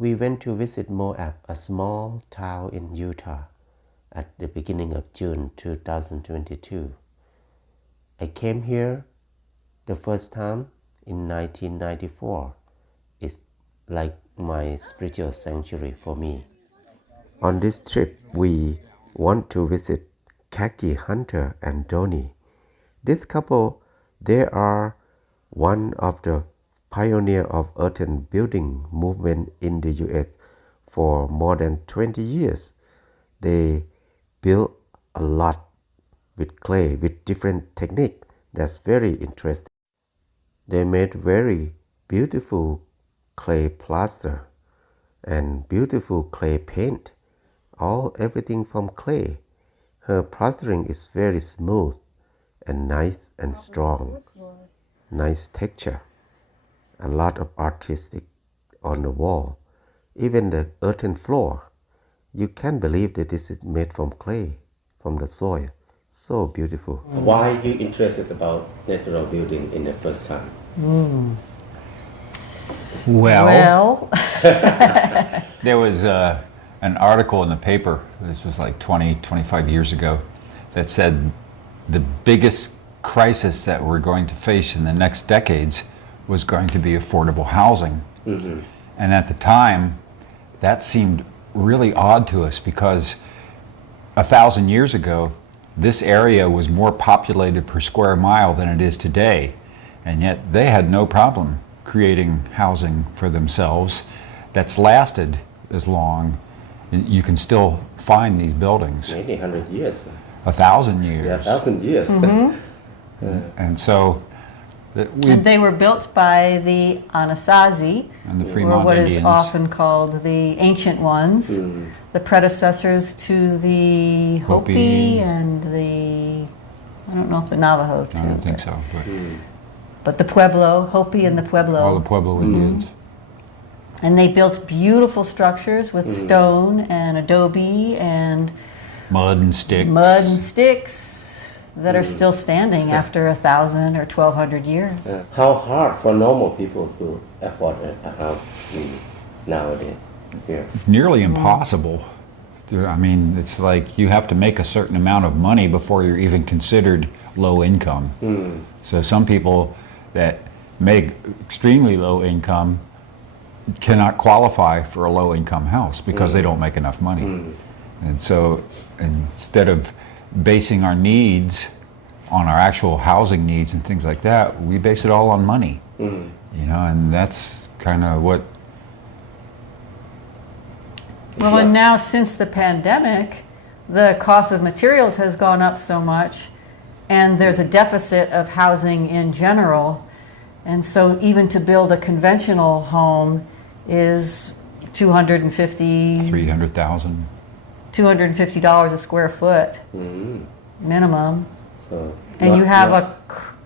We went to visit Moab, a small town in Utah, at the beginning of June 2022. I came here the first time in 1994. It's like my spiritual sanctuary for me. On this trip, we want to visit Kaki Hunter and Donnie. This couple, they are one of the pioneer of earthen building movement in the U.S. for more than 20 years. They built a lot with clay with different technique. That's very interesting. They made very beautiful clay plaster and beautiful clay paint. Everything from clay. Her plastering is very smooth and nice and strong. Nice texture. A lot of artistic on the wall. Even the earthen floor. You can't believe that this is made from clay, from the soil. So beautiful. Why are you interested about natural building in the first time? Well, there was an article in the paper, this was like 25 years ago, that said the biggest crisis that we're going to face in the next decades was going to be affordable housing. Mm-hmm. And at the time, that seemed really odd to us because 1,000 years ago, this area was more populated per square mile than it is today. And yet they had no problem creating housing for themselves that's lasted as long. You can still find these buildings. Maybe 100 years. 1,000 years. Yeah, 1,000 years. Mm-hmm. And so... And they were built by the Anasazi, and the Fremont or what Indians. is often called the Ancient Ones, the predecessors to the Hopi and the, I don't know if the Navajo too. I don't think so. But the Pueblo, Hopi and the Pueblo. All the Pueblo Indians. And they built beautiful structures with stone and adobe and mud and sticks. That are still standing after 1,000 or 1,200 years. How hard for normal people to afford a house nowadays? Yeah. Nearly impossible. I mean, it's like you have to make a certain amount of money before you're even considered low income. So some people that make extremely low income cannot qualify for a low income house because they don't make enough money. And so instead of basing our needs on our actual housing needs and things like that, we base it all on money. You know, and that's kind of what... Well, and now since the pandemic, the cost of materials has gone up so much, and there's a deficit of housing in general. And so even to build a conventional home is $300,000. $250 a square foot minimum, and you have a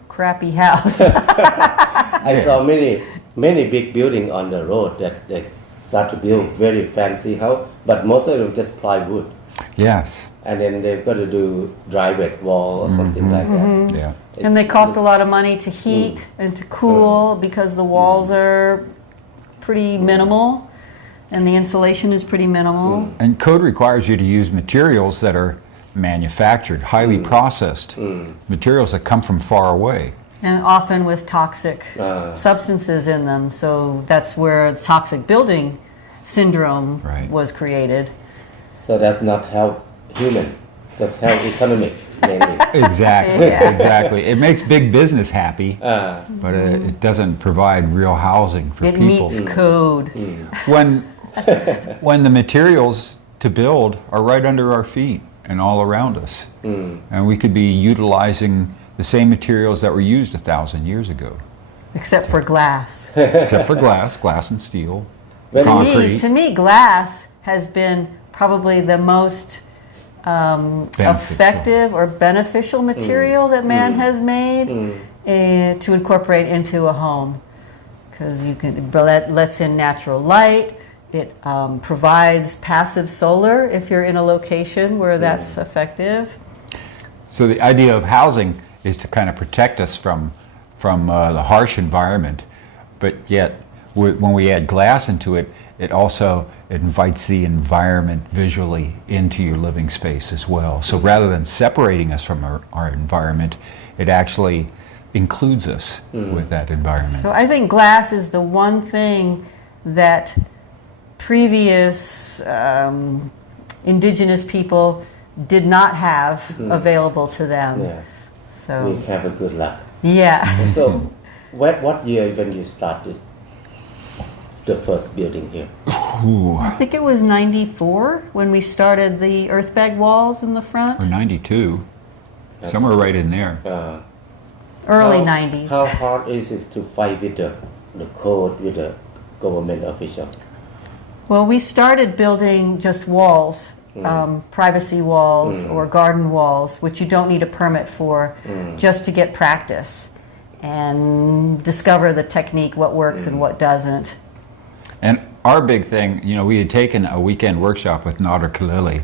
crappy house. I saw many big buildings on the road that they start to build very fancy house, but most of them just plywood. Yes. And then they've got to do dry wet wall or something like that. Yeah. And they cost a lot of money to heat and to cool because the walls are pretty minimal. And the insulation is pretty minimal. And code requires you to use materials that are manufactured, highly processed, materials that come from far away. And often with toxic substances in them. So that's where the toxic building syndrome was created. So that's not help human, that's help economics mainly. Exactly, exactly. It makes big business happy, but it doesn't provide real housing for people. It meets code. When the materials to build are right under our feet and all around us. And we could be utilizing the same materials that were used 1,000 years ago. Except for glass. Except for glass and steel, concrete. To me, glass has been probably the most effective or beneficial material that man has made to incorporate into a home. Because you can lets in natural light. It provides passive solar if you're in a location where that's effective. So the idea of housing is to kind of protect us from the harsh environment, but yet when we add glass into it, it also invites the environment visually into your living space as well. So rather than separating us from our environment, it actually includes us with that environment. So I think glass is the one thing that previous indigenous people did not have available to them. Yeah. So We have a good luck. yeah. So, what year when you started the first building here? Ooh, I think it was 94 when we started the earth bag walls in the front. or 92, somewhere right in there. Early How- 90s. How hard is it to fight with the code, with the government official? Well, we started building just walls, privacy walls or garden walls, which you don't need a permit for, just to get practice and discover the technique, what works and what doesn't. And our big thing, you know, we had taken a weekend workshop with Nader Khalili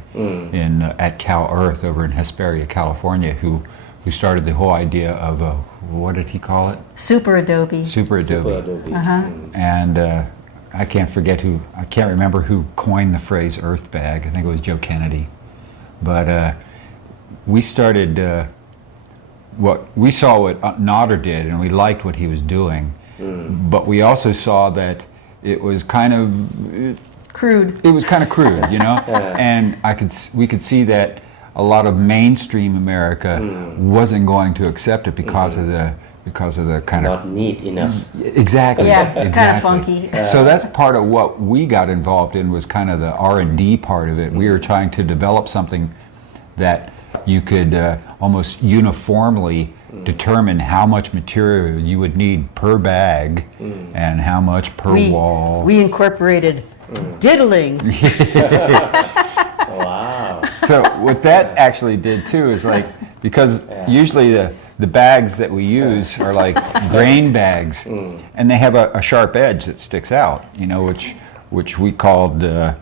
at Cal Earth over in Hesperia, California, who started the whole idea of, what did he call it? Super Adobe. Super Adobe. Super Adobe. And I can't remember who coined the phrase earth bag. I think it was Joe Kennedy. But we started, we saw what Nader did, and we liked what he was doing. But we also saw that it was kind of Crude. it was kind of crude, you know. And we could see that a lot of mainstream America wasn't going to accept it because of the kind of Not neat enough. exactly. Yeah, it's kind of exactly. funky. So that's part of what we got involved in, was kind of the R&D part of it. We were trying to develop something that you could almost uniformly determine how much material you would need per bag and how much per wall. We incorporated diddling. Wow. So what that actually did too is, like, because usually the bags that we use are like grain bags, and they have a sharp edge that sticks out, you know, which we called, I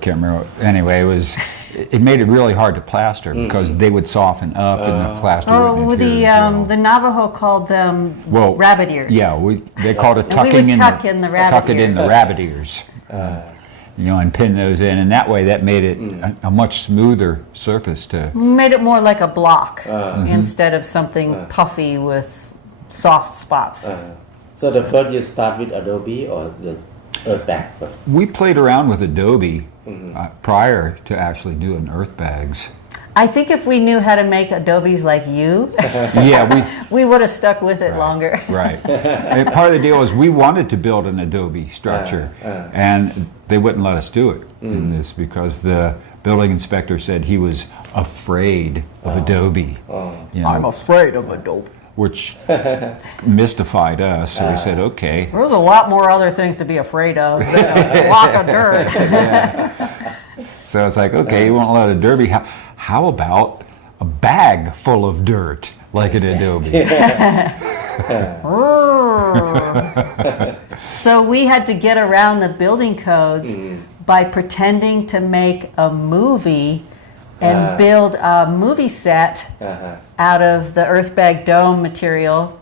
can't remember. Anyway, it made it really hard to plaster because they would soften up and the plaster wouldn't adhere as well. The Navajo called them rabbit ears. Yeah, they called it And we tucking would in tuck in the rabbit tuck it in ears. the rabbit ears. You know, and pin those in, and that way that made it a much smoother surface to. Made it more like a block instead of something puffy with soft spots. So the first you start with Adobe or the earth bag first? We played around with Adobe prior to actually doing earth bags. I think if we knew how to make Adobes like you, Yeah, we would have stuck with it longer. right. And part of the deal is we wanted to build an Adobe structure, and they wouldn't let us do it in this because the building inspector said he was afraid of Adobe. You know, I'm afraid of Adobe. which mystified us. So we said, okay. There's a lot more other things to be afraid of than a block of dirt. So it's like, okay, you won't let Adobe. How about a bag full of dirt like an Adobe? So we had to get around the building codes by pretending to make a movie and build a movie set out of the earth bag dome material,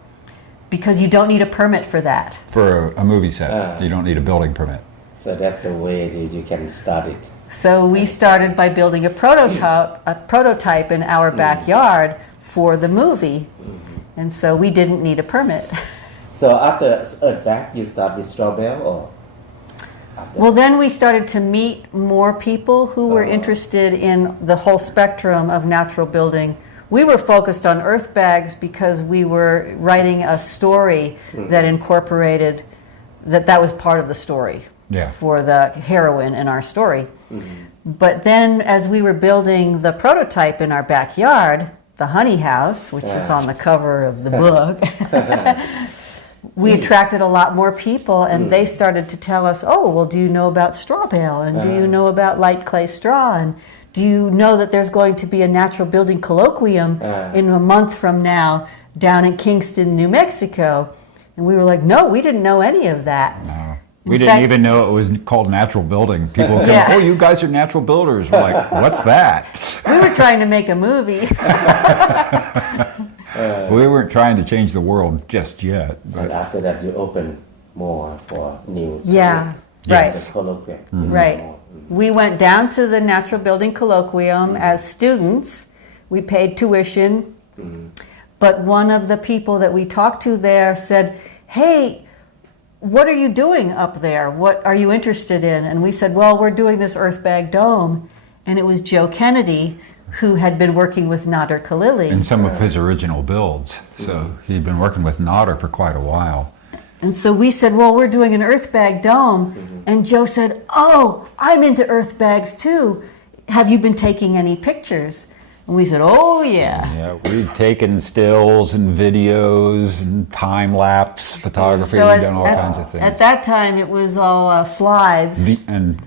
because you don't need a permit for that. For a movie set, you don't need a building permit. So that's the way that you can start it. So we started by building a prototype in our backyard for the movie, and so we didn't need a permit. So after earth bag, you start with straw bale or? After? Well, then we started to meet more people who were interested in the whole spectrum of natural building. We were focused on earth bags because we were writing a story that incorporated that was part of the story for the heroine in our story. But then as we were building the prototype in our backyard, the honey house, which is on the cover of the book, we attracted a lot more people, and they started to tell us, oh, well, do you know about straw bale? And do you know about light clay straw? And do you know that there's going to be a natural building colloquium in a month from now down in Kingston, New Mexico? And we were like, no, we didn't know any of that. No. We didn't even know it was called natural building. People go, oh, you guys are natural builders. We're like, what's that? We were trying to make a movie. We weren't trying to change the world just yet. And after that, you open more for new. Yeah. Right. The colloquium. Right. We went down to the Natural Building Colloquium as students. We paid tuition. But one of the people that we talked to there said, hey, what are you doing up there? What are you interested in? And we said, well, we're doing this earthbag dome. And it was Joe Kennedy, who had been working with Nader Khalili. In some of his original builds. So he'd been working with Nader for quite a while. And so we said, well, we're doing an earthbag dome. And Joe said, oh, I'm into earthbags too. Have you been taking any pictures? And we said, oh, yeah. Yeah, we'd taken stills and videos and time-lapse photography. So We'd done all kinds of things. At that time, it was all slides. And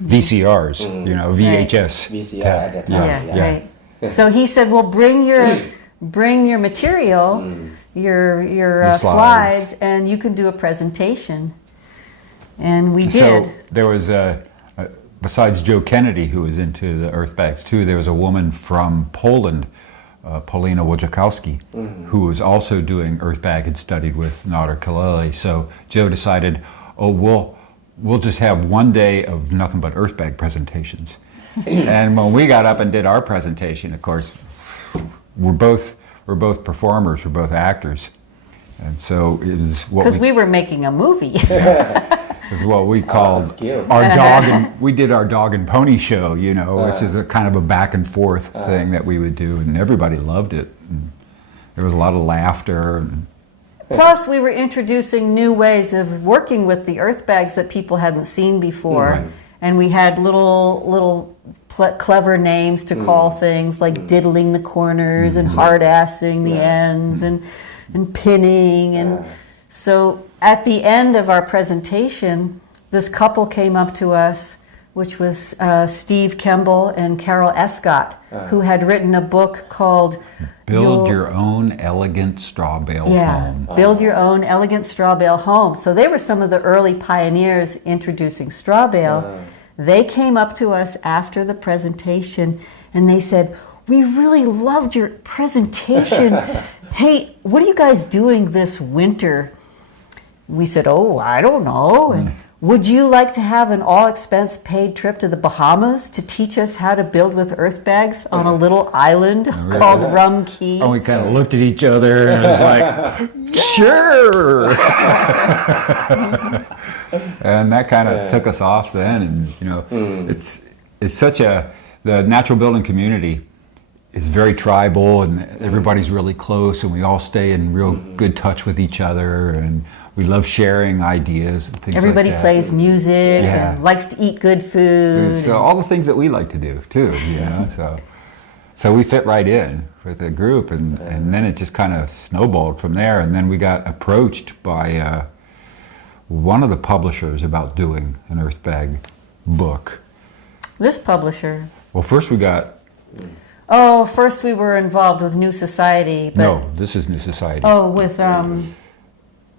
VCRs, VHS. VCR tape. at that time. Yeah, right. So he said, well, bring your material, your slides, and you can do a presentation. And we did. So there was besides Joe Kennedy, who was into the earthbags too, there was a woman from Poland, Paulina Wojciechowski, who was also doing earthbag, had studied with Nader Khalili. So Joe decided, we'll just have one day of nothing but earthbag presentations. And when we got up and did our presentation, of course, we're both performers, we're both actors. And so it was what because we were making a movie. is what we called skill. we did our dog and pony show, which is a kind of a back and forth thing that we would do, and everybody loved it. And there was a lot of laughter. Plus, we were introducing new ways of working with the earthbags that people hadn't seen before. Right. And we had little clever names to call things like diddling the corners and hard-assing the ends and pinning. And so at the end of our presentation, this couple came up to us, which was Steve Kemble and Carol Escott, who had written a book called Build Your Own Elegant Straw Bale Home. Build Your Own Elegant Straw Bale Home. So they were some of the early pioneers introducing straw bale. They came up to us after the presentation and they said, we really loved your presentation. Hey, what are you guys doing this winter? We said, oh, I don't know. And would you like to have an all-expense-paid trip to the Bahamas to teach us how to build with earthbags on a little island called Rum Key? And we kind of looked at each other and it was like, sure. And that kind of took us off then. And, it's such the natural building community is very tribal and everybody's really close and we all stay in real good touch with each other and we love sharing ideas and things Everybody like that. plays music and likes to eat good food. So all the things that we like to do too, So we fit right in with the group and then it just kind of snowballed from there. And then we got approached by one of the publishers about doing an earthbag book. This publisher. Well, first we got... Oh, first we were involved with New Society. But, no, this is New Society. Oh, with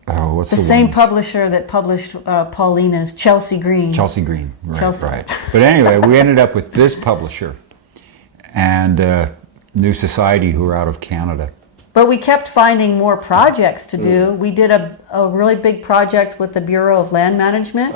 what's the same publisher that published Paulina's, Chelsea Green. Chelsea Green, right, Chelsea. right. But anyway, we ended up with this publisher and New Society, who are out of Canada. But we kept finding more projects to do. We did a really big project with the Bureau of Land Management.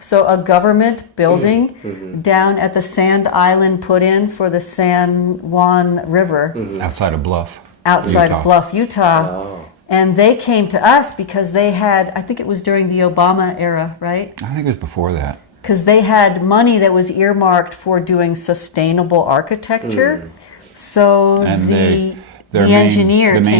So a government building down at the sand island put in for the San Juan River. Outside of Bluff. Outside Utah. of Bluff, Utah. And they came to us because they had, I think it was during the Obama era, right? I think it was before that. Because they had money that was earmarked for doing sustainable architecture. So And the main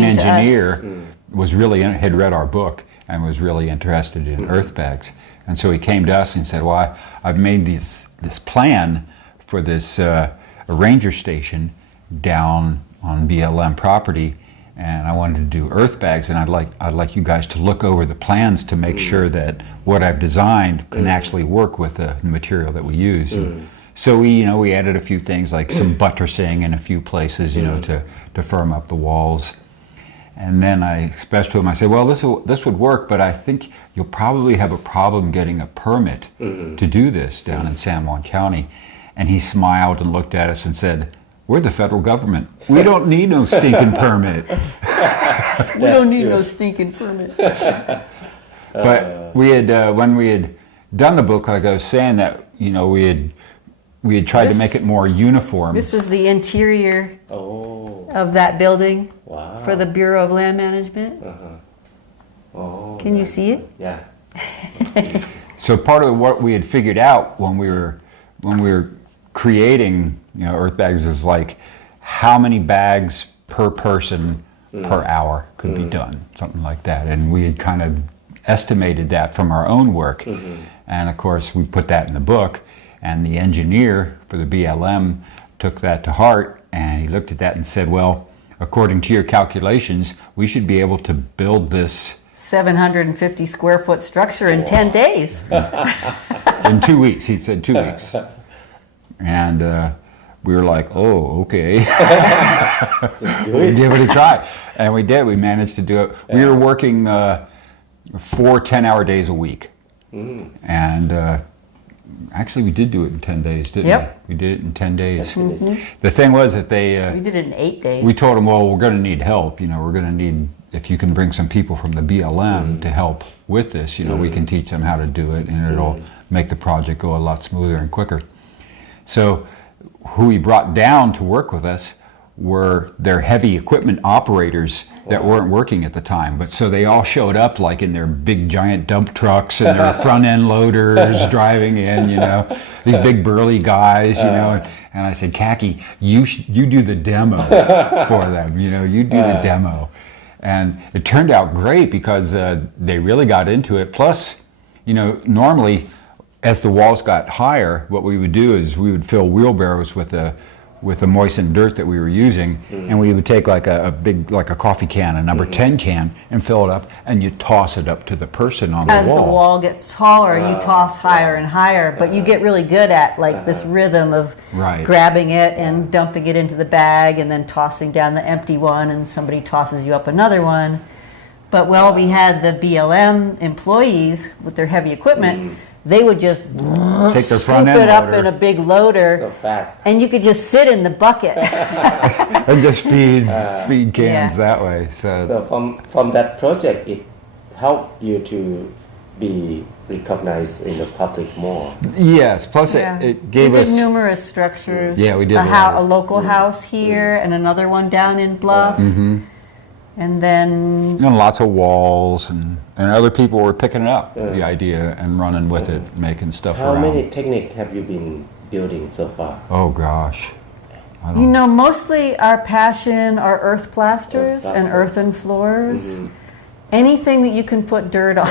engineer was really had read our book and was really interested in earthbags, and so he came to us and said, "Well, I've made this plan for this a ranger station down on BLM property, and I wanted to do earthbags, and I'd like you guys to look over the plans to make sure that what I've designed can actually work with the material that we use." So we added a few things like some buttressing in a few places, to firm up the walls. And then I expressed to him, I said, well, this would work, but I think you'll probably have a problem getting a permit to do this down in San Juan County. And he smiled and looked at us and said, we're the federal government. We don't need no stinking permit. We don't need no stinking permit. But we had, when we had done the book, like I was saying, that we had tried to make it more uniform. This was the interior of that building for the Bureau of Land Management. Can you see it? Yeah. So part of what we had figured out when we were creating, earth bags is like how many bags per person per hour could be done, something like that. And we had kind of estimated that from our own work. And of course we put that in the book, and the engineer for the BLM took that to heart, and he looked at that and said, well, according to your calculations, we should be able to build this 750 square foot structure in 10 days. in 2 weeks. He said 2 weeks. And we were like, oh, okay. Give it a try. And we did. We managed to do it. We were working 4 10-hour days a week. And actually, we did do it in 10 days, didn't we? We did it in 10 days. The thing was that we did it in 8 days. We told them, well, we're going to need help. We're going to need, if you can bring some people from the BLM to help with this, we can teach them how to do it, and it'll make the project go a lot smoother and quicker. So who we brought down to work with us were their heavy equipment operators that weren't working at the time. But so they all showed up like in their big giant dump trucks and their front end loaders driving in, these big burly guys, and I said, Kaki, you do the demo for them, you do the demo. And it turned out great because they really got into it. Plus, normally as the walls got higher, what we would do is we would fill wheelbarrows with the moistened dirt that we were using, and we would take like a big, like a coffee can, a number 10 can, and fill it up, and you toss it up to the person on the wall. As the wall gets taller, you toss higher and higher, but you get really good at like this rhythm of grabbing it and dumping it into the bag and then tossing down the empty one, and somebody tosses you up another one. But we had the BLM employees with their heavy equipment, they would just take their scoop it up in a big loader, So fast. and you could just sit in the bucket. And just feed cans that way. So from that project, it helped you to be recognized in the public more. Yes, plus it gave us... We did numerous structures. Yeah, we did. A local house here and another one down in Bluff. And then... And lots of walls, and other people were picking up the idea and running with it, making stuff How around. many techniques have you been building so far? Oh, gosh. Mostly our passion are earth plasters and earthen floors. Anything that you can put dirt on.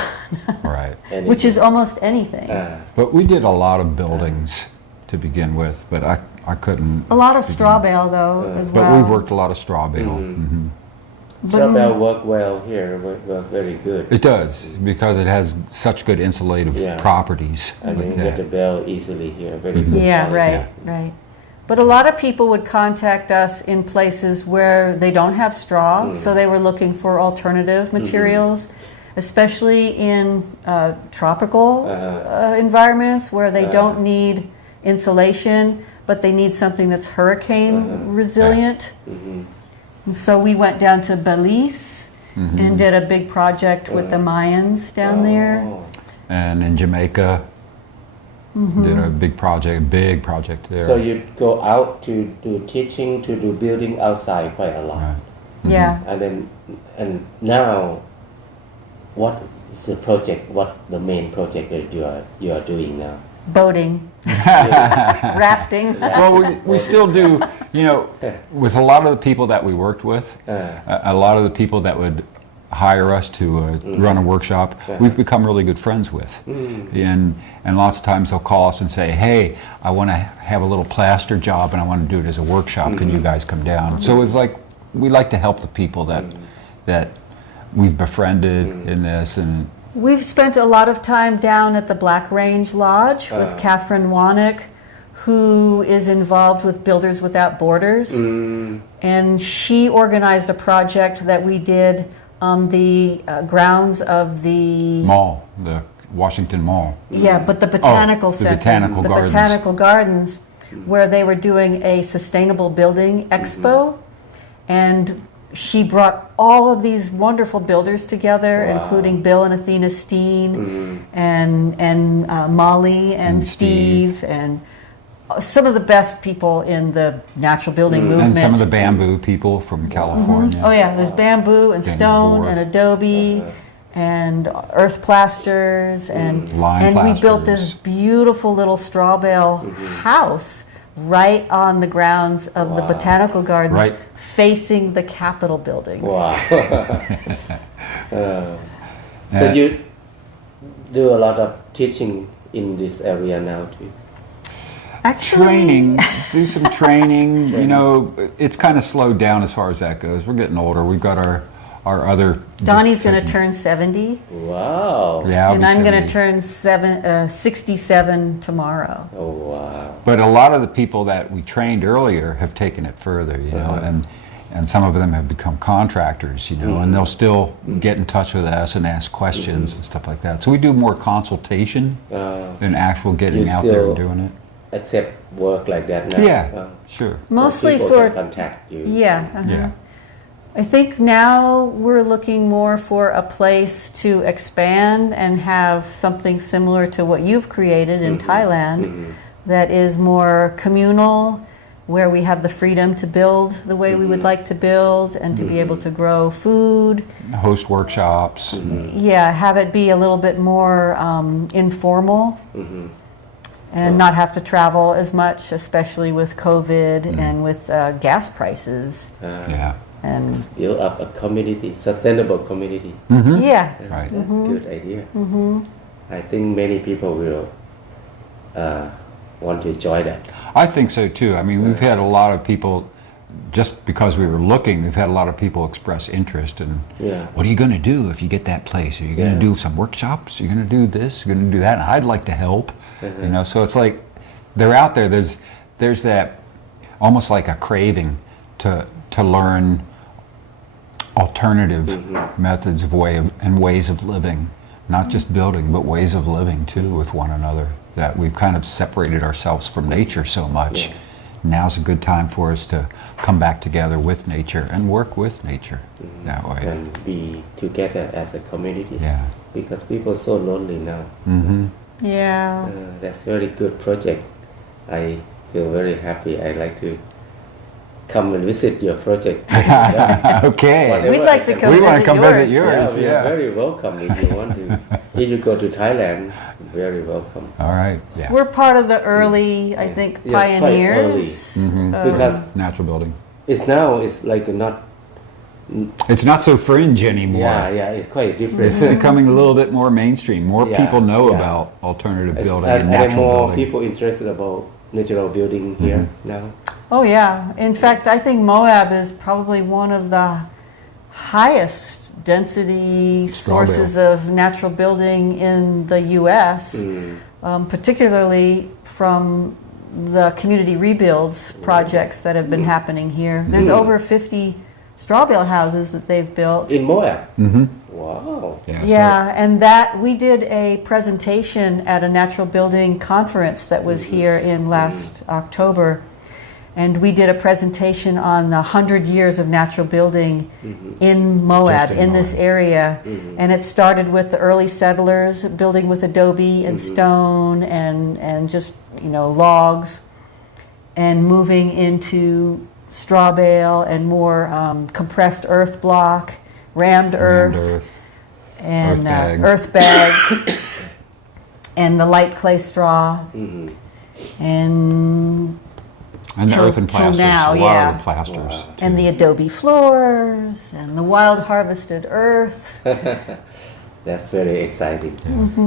Right. Which is almost anything. But we did a lot of buildings to begin with, but I couldn't... A lot of straw bale, though, as well. But we've worked a lot of straw bale. Straw bale work well here, work very good. It does, because it has such good insulative properties. I mean, you get the bale easily here, very good. Yeah, quality. right. But a lot of people would contact us in places where they don't have straw, so they were looking for alternative materials, especially in tropical environments where they don't need insulation, but they need something that's hurricane resilient. And so we went down to Belize and did a big project with the Mayans down there. And in Jamaica, did a big project there. So you go out to do teaching, to do building outside quite a lot. Yeah. And now, what is the project? What the main project that you are doing now? Boating, rafting. Well, we still do, with a lot of the people that we worked with, a lot of the people that would hire us to run a workshop, we've become really good friends with. And lots of times they'll call us and say, hey, I want to have a little plaster job and I want to do it as a workshop. Can you guys come down? So it's like, we like to help the people that we've befriended in this. And we've spent a lot of time down at the Black Range Lodge with Catherine Wannick, who is involved with Builders Without Borders. And she organized a project that we did on the grounds of the mall, the Washington Mall. Yeah, but the Botanical Center. The Botanical Gardens, where they were doing a sustainable building expo. And she brought all of these wonderful builders together, Wow. including Bill and Athena Steen, and Molly and Steve, and some of the best people in the natural building movement. And some of the bamboo people from California. Oh yeah, there's bamboo and stone board. and adobe and earth plasters and Lime we built this plasters. beautiful little straw bale house right on the grounds of the botanical gardens, Right. facing the Capitol building. Wow. So you do a lot of teaching in this area now too. Actually, Training, do some training. You know, it's kind of slowed down as far as that goes. We're getting older. We've got our other. Donnie's going to turn 70, Wow. Yeah, I'll and be I'm going to 70. turn 67 tomorrow. Oh wow. But a lot of the people that we trained earlier have taken it further, you know, and some of them have become contractors, you know, and they'll still get in touch with us and ask questions and stuff like that. So we do more consultation than actual getting You out there and still- doing it. Accept work like that now. Yeah, sure. Mostly people for can contact you. yeah. Yeah. I think now we're looking more for a place to expand and have something similar to what you've created in Thailand that is more communal, where we have the freedom to build the way we would like to build and to be able to grow food. Host workshops. Yeah, have it be a little bit more informal and not have to travel as much, especially with COVID and with gas prices. Yeah. And Build up a community, sustainable community. yeah, Right. That's a good idea. I think many people will want to join that. I think so too. I mean, we've had a lot of people, just because we were looking, we've had a lot of people express interest in what are you going to do if you get that place? Are you going to do some workshops? Are you going to do this? You're going to do that? And I'd like to help. You know, so it's like they're out there. There's that almost like a craving to learn alternative methods of ways of living, not just building, but ways of living too with one another. That we've kind of separated ourselves from nature so much. Now's a good time for us to come back together with nature and work with nature that way. And be together as a community. Yeah. Because people are so lonely now. yeah. That's very good project. I feel very happy. I like to come and visit your project. Okay. Whatever We'd like I to can- come We want to visit come visit yours. yours. we are Yeah. very welcome if you want to. If you go to Thailand, very welcome. All right. Yeah. We're part of the early, I think, Yes, quite pioneers. Because Natural building. it's like not. It's not so fringe anymore. Yeah, it's quite different. It's becoming a little bit more mainstream. More Yeah, people know yeah. about alternative It's- building and and there are natural more building. people interested about natural building here now. Oh yeah. In fact, I think Moab is probably one of the highest density Straw sources of natural building in the U.S., particularly from the community rebuilds projects that have been happening here. There's over 50 straw bale houses that they've built. In Moab? Wow. Yeah, and that we did a presentation at a natural building conference that was here in last October, and we did a presentation on 100 years of natural building in Moab, Just in this Moab. area, and it started with the early settlers building with adobe and stone and just logs, and moving into straw bale and more compressed earth block, rammed earth. And Earth bag. earth bags and the light clay straw and And the till- earthen till plasters. now, a lot yeah. of the plasters. and the adobe floors and the wild harvested earth. That's very exciting.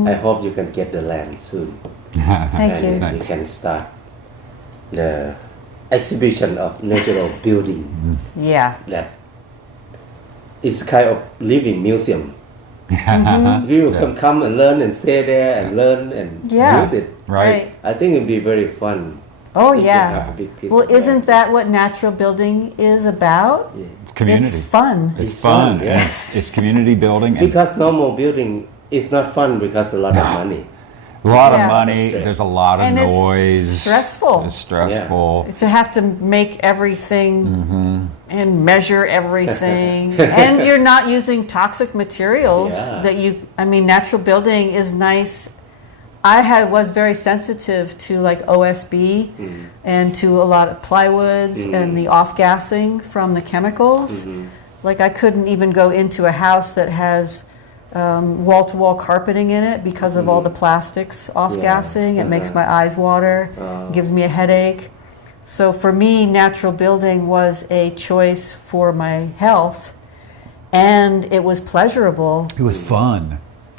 I hope you can get the land soon. Thank and you. we Thanks. can start the exhibition of natural building Yeah. that is kind of living museum. People can come and learn and stay there and learn and Yeah. use it. Right. I think it'd be very fun. Oh if you yeah. have a big piece Well, of isn't land. that what natural building is about? Yeah. It's community. It's fun. It's It's fun. fun, yeah. And it's community building. And Because normal building is not fun because a lot of money. A lot Yeah. of money. Stress. There's a lot of And it's noise. stressful. It's stressful. To have to make everything and measure everything, and you're not using toxic materials that natural building is nice. I was very sensitive to like OSB and to a lot of plywoods and the off-gassing from the chemicals. Like I couldn't even go into a house that has wall-to-wall carpeting in it because of all the plastics off-gassing. It makes my eyes water, gives me a headache. So for me, natural building was a choice for my health, and it was pleasurable. It was fun.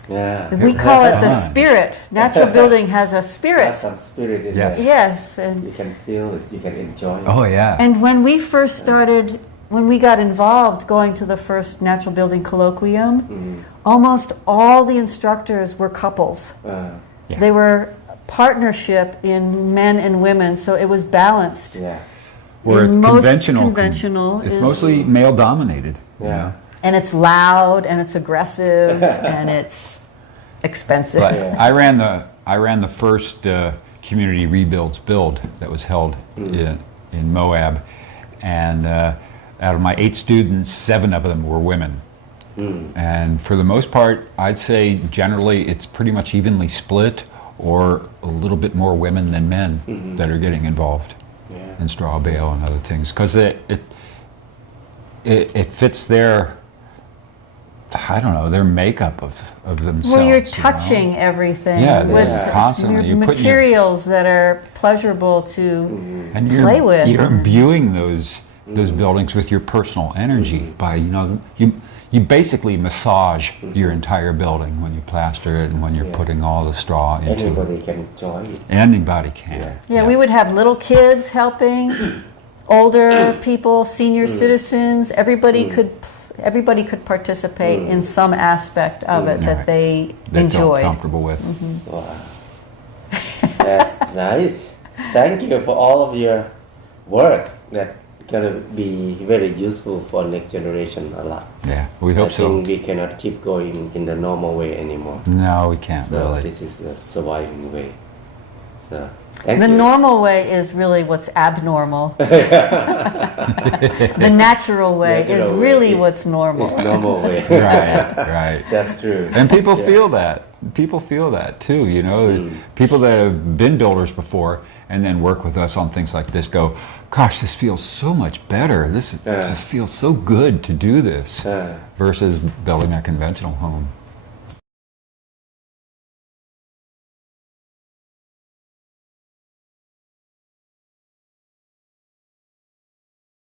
Yeah. We call it the Fun. spirit. Natural building has a spirit. Have some spirit in Yes. there. Yes, and You can feel it. You can enjoy it. Oh yeah. and when we first started, when we got involved going to the first natural building colloquium, almost all the instructors were couples. Yeah. They were partnership in men and women, so it was balanced. Yeah. Where it's In most conventional. conventional It's is- mostly male dominated. Yeah. And it's loud and it's aggressive and it's expensive. But I ran the first community rebuilds build that was held in Moab, and out of my 8 students, 7 of them were women. And for the most part, I'd say generally it's pretty much evenly split, or a little bit more women than men that are getting involved in straw bale and other things, because it fits their, I don't know, their makeup of themselves. Well, you're you know? touching everything Yeah, with constantly. You're putting your- materials that are pleasurable to and play with. You're imbuing those buildings with your personal energy by, you basically massage your entire building when you plaster it and when you're putting all the straw into it. Anybody can enjoy it. Anybody can. Yeah, we would have little kids helping, older people, senior citizens. Everybody could participate in some aspect of it that Right. they They felt enjoyed. comfortable with. Wow. That's nice. Thank you for all of your work. That's gonna be very useful for next generation a lot. Yeah, we hope I so. think we cannot keep going in the normal way anymore. No, we can't So really. this is a surviving way. So thank The you. normal way is really what's abnormal. The natural way is Natural way really is- what's normal. It's normal way. Right, right. That's true. And people feel that. People feel that too, People that have been builders before and then work with us on things like this go, gosh, this feels so much better. This feels so good to do this versus building a conventional home.